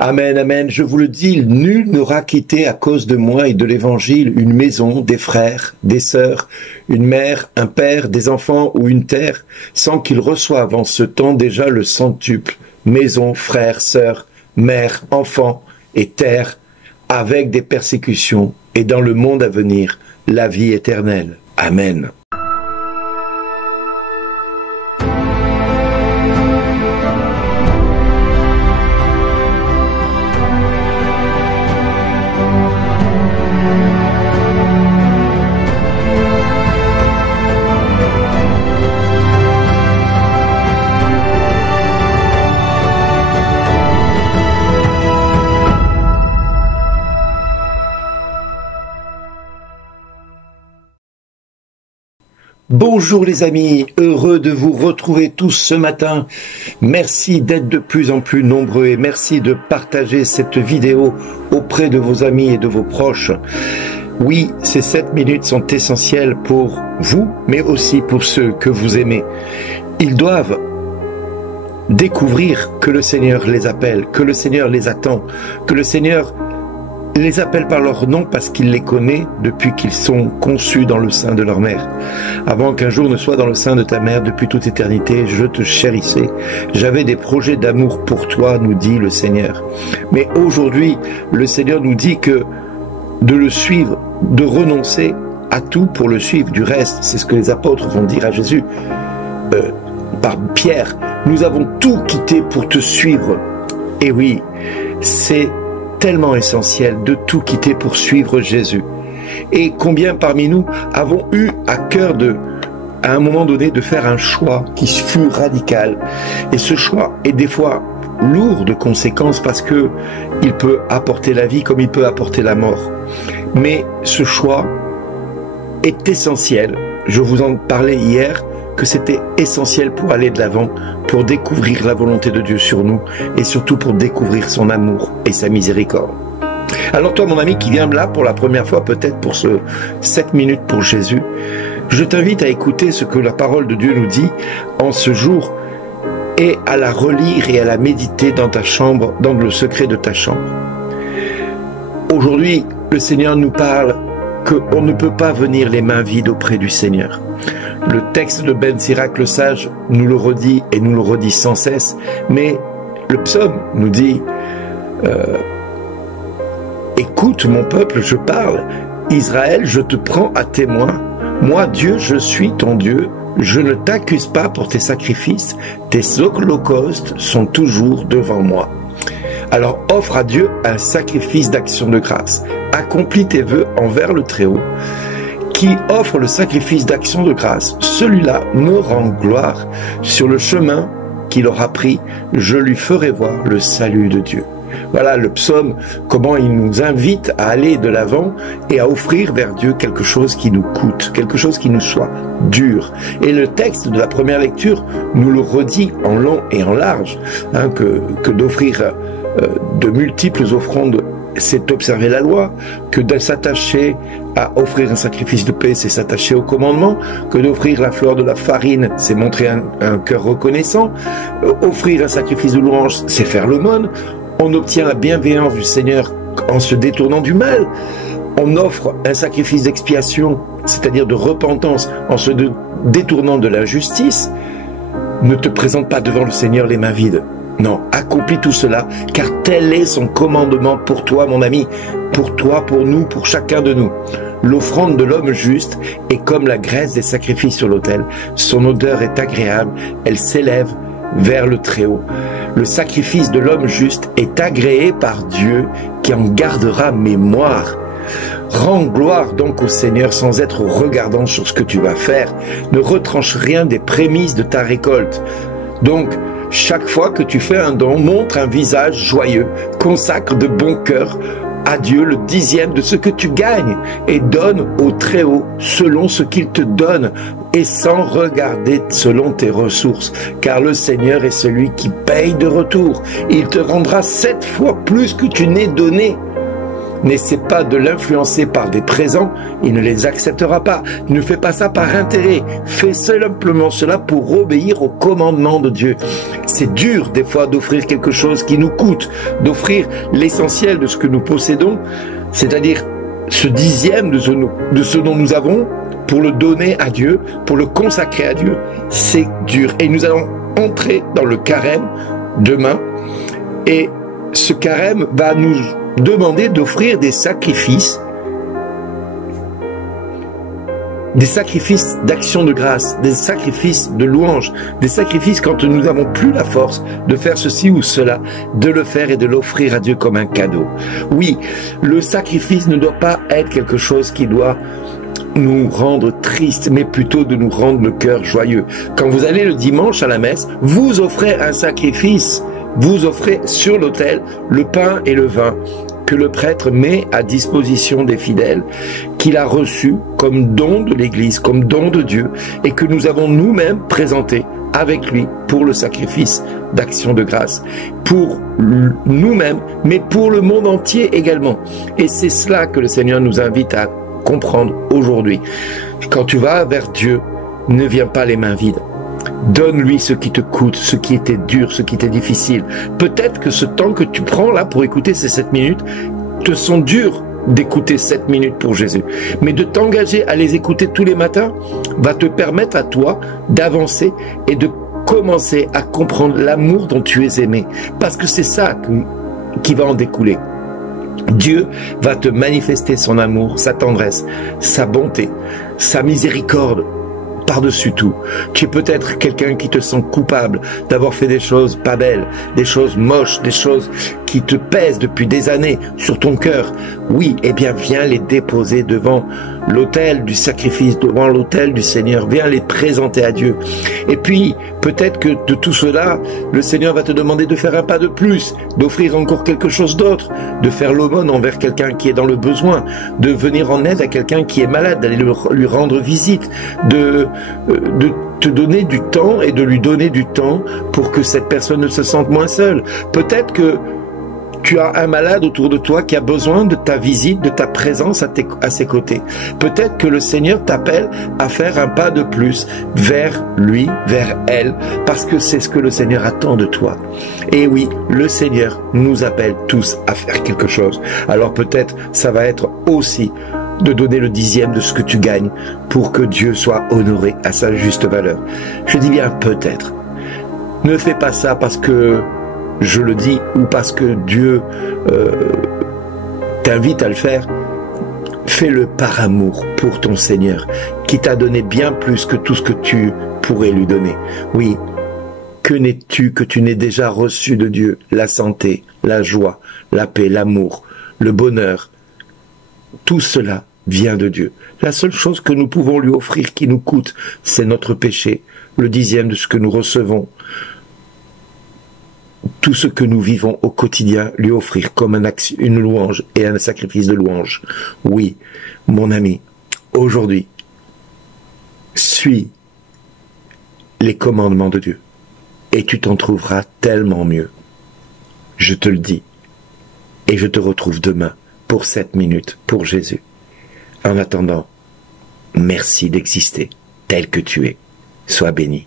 Amen, amen. Je vous le dis, nul n'aura quitté à cause de moi et de l'évangile une maison, des frères, des sœurs, une mère, un père, des enfants ou une terre, sans qu'il reçoive en ce temps déjà le centuple, maison, frères, sœurs, mère, enfants et terre, avec des persécutions et dans le monde à venir, la vie éternelle. Amen. Bonjour les amis, heureux de vous retrouver tous ce matin. Merci d'être de plus en plus nombreux et merci de partager cette vidéo auprès de vos amis et de vos proches. Oui, ces 7 minutes sont essentielles pour vous, mais aussi pour ceux que vous aimez. Ils doivent découvrir que le Seigneur les appelle, que le Seigneur les attend, que le Seigneur les appelle par leur nom parce qu'il les connaît depuis qu'ils sont conçus dans le sein de leur mère. Avant qu'un jour ne soit dans le sein de ta mère, depuis toute éternité, je te chérissais. J'avais des projets d'amour pour toi, nous dit le Seigneur. Mais aujourd'hui, le Seigneur nous dit que de le suivre, de renoncer à tout pour le suivre. Du reste, c'est ce que les apôtres vont dire à Jésus. Par Pierre, nous avons tout quitté pour te suivre. Et oui, c'est tellement essentiel de tout quitter pour suivre Jésus. Et combien parmi nous avons eu à cœur à un moment donné, de faire un choix qui fut radical. Et ce choix est des fois lourd de conséquences parce que il peut apporter la vie comme il peut apporter la mort. Mais ce choix est essentiel. Je vous en parlais hier, que c'était essentiel pour aller de l'avant, pour découvrir la volonté de Dieu sur nous et surtout pour découvrir son amour et sa miséricorde. Alors toi mon ami qui viens là pour la première fois, peut-être pour ce 7 minutes pour Jésus, je t'invite à écouter ce que la parole de Dieu nous dit en ce jour et à la relire et à la méditer dans ta chambre, dans le secret de ta chambre. Aujourd'hui, le Seigneur nous parle qu'on ne peut pas venir les mains vides auprès du Seigneur. Le texte de Ben Sirac le sage nous le redit et nous le redit sans cesse, mais le psaume nous dit écoute mon peuple, je parle, Israël, je te prends à témoin, moi Dieu, je suis ton Dieu, je ne t'accuse pas pour tes sacrifices, tes holocaustes sont toujours devant moi. Alors offre à Dieu un sacrifice d'action de grâce, accomplis tes vœux envers le Très-Haut, qui offre le sacrifice d'action de grâce, celui-là me rend gloire sur le chemin qu'il aura pris, je lui ferai voir le salut de Dieu. Voilà le psaume, comment il nous invite à aller de l'avant et à offrir vers Dieu quelque chose qui nous coûte, quelque chose qui nous soit dur. Et le texte de la première lecture nous le redit en long et en large, que d'offrir de multiples offrandes, c'est observer la loi, que de s'attacher à offrir un sacrifice de paix, c'est s'attacher au commandement, que d'offrir la fleur de la farine, c'est montrer un cœur reconnaissant, offrir un sacrifice de louange, c'est faire l'aumône, on obtient la bienveillance du Seigneur en se détournant du mal, on offre un sacrifice d'expiation, c'est-à-dire de repentance, en se détournant de l'injustice. Ne te présente pas devant le Seigneur les mains vides. Non, accomplis tout cela, car tel est son commandement pour toi, mon ami, pour toi, pour nous, pour chacun de nous. L'offrande de l'homme juste est comme la graisse des sacrifices sur l'autel. Son odeur est agréable, elle s'élève vers le Très-Haut. Le sacrifice de l'homme juste est agréé par Dieu qui en gardera mémoire. Rends gloire donc au Seigneur sans être regardant sur ce que tu vas faire. Ne retranche rien des prémices de ta récolte. Donc, chaque fois que tu fais un don, montre un visage joyeux, consacre de bon cœur à Dieu le 10e de ce que tu gagnes et donne au Très-Haut selon ce qu'il te donne et sans regarder selon tes ressources, car le Seigneur est celui qui paye de retour. Il te rendra 7 fois plus que tu n'es donné. n'essaie pas de l'influencer par des présents, il ne les acceptera pas. Ne fais pas ça par intérêt, fais simplement cela pour obéir au commandement de Dieu. C'est dur des fois d'offrir quelque chose qui nous coûte, d'offrir l'essentiel de ce que nous possédons, c'est-à-dire ce dixième de ce dont nous avons, pour le donner à Dieu, pour le consacrer à Dieu. C'est dur. Et nous allons entrer dans le carême demain, et ce carême va nous demander d'offrir des sacrifices d'action de grâce, des sacrifices de louange, des sacrifices quand nous n'avons plus la force de faire ceci ou cela, de le faire et de l'offrir à Dieu comme un cadeau. Oui, le sacrifice ne doit pas être quelque chose qui doit nous rendre tristes, mais plutôt de nous rendre le cœur joyeux. Quand vous allez le dimanche à la messe, vous offrez un sacrifice, vous offrez sur l'autel le pain et le vin que le prêtre met à disposition des fidèles, qu'il a reçu comme don de l'Église, comme don de Dieu, et que nous avons nous-mêmes présenté avec lui pour le sacrifice d'action de grâce, pour nous-mêmes, mais pour le monde entier également. Et c'est cela que le Seigneur nous invite à comprendre aujourd'hui. Quand tu vas vers Dieu, ne viens pas les mains vides. Donne-lui ce qui te coûte, ce qui était dur, ce qui était difficile. Peut-être que ce temps que tu prends là pour écouter ces 7 minutes te sont durs d'écouter 7 minutes pour Jésus. Mais de t'engager à les écouter tous les matins va te permettre à toi d'avancer et de commencer à comprendre l'amour dont tu es aimé. Parce que c'est ça qui va en découler. Dieu va te manifester son amour, sa tendresse, sa bonté, sa miséricorde par-dessus tout. Tu es peut-être quelqu'un qui te sent coupable d'avoir fait des choses pas belles, des choses moches, des choses qui te pèsent depuis des années sur ton cœur. Oui, eh bien viens les déposer devant l'autel du sacrifice, devant l'autel du Seigneur. Viens les présenter à Dieu. Et puis, peut-être que de tout cela, le Seigneur va te demander de faire un pas de plus, d'offrir encore quelque chose d'autre, de faire l'aumône envers quelqu'un qui est dans le besoin, de venir en aide à quelqu'un qui est malade, d'aller lui rendre visite, de te donner du temps et de lui donner du temps pour que cette personne ne se sente moins seule. Peut-être que tu as un malade autour de toi qui a besoin de ta visite, de ta présence à ses côtés. Peut-être que le Seigneur t'appelle à faire un pas de plus vers lui, vers elle, parce que c'est ce que le Seigneur attend de toi. Et oui, le Seigneur nous appelle tous à faire quelque chose. Alors peut-être ça va être aussi de donner le dixième de ce que tu gagnes pour que Dieu soit honoré à sa juste valeur. Je dis bien peut-être. Ne fais pas ça parce que je le dis ou parce que Dieu t'invite à le faire. Fais-le par amour pour ton Seigneur qui t'a donné bien plus que tout ce que tu pourrais lui donner. Oui, que n'es-tu que tu n'aies déjà reçu de Dieu? La santé, la joie, la paix, l'amour, le bonheur. Tout cela vient de Dieu. La seule chose que nous pouvons lui offrir qui nous coûte, c'est notre péché, le dixième de ce que nous recevons. Tout ce que nous vivons au quotidien, lui offrir comme une louange et un sacrifice de louange. Oui, mon ami, aujourd'hui, suis les commandements de Dieu et tu t'en trouveras tellement mieux. Je te le dis. Et je te retrouve demain pour 7 minutes pour Jésus. En attendant, merci d'exister tel que tu es. Sois béni.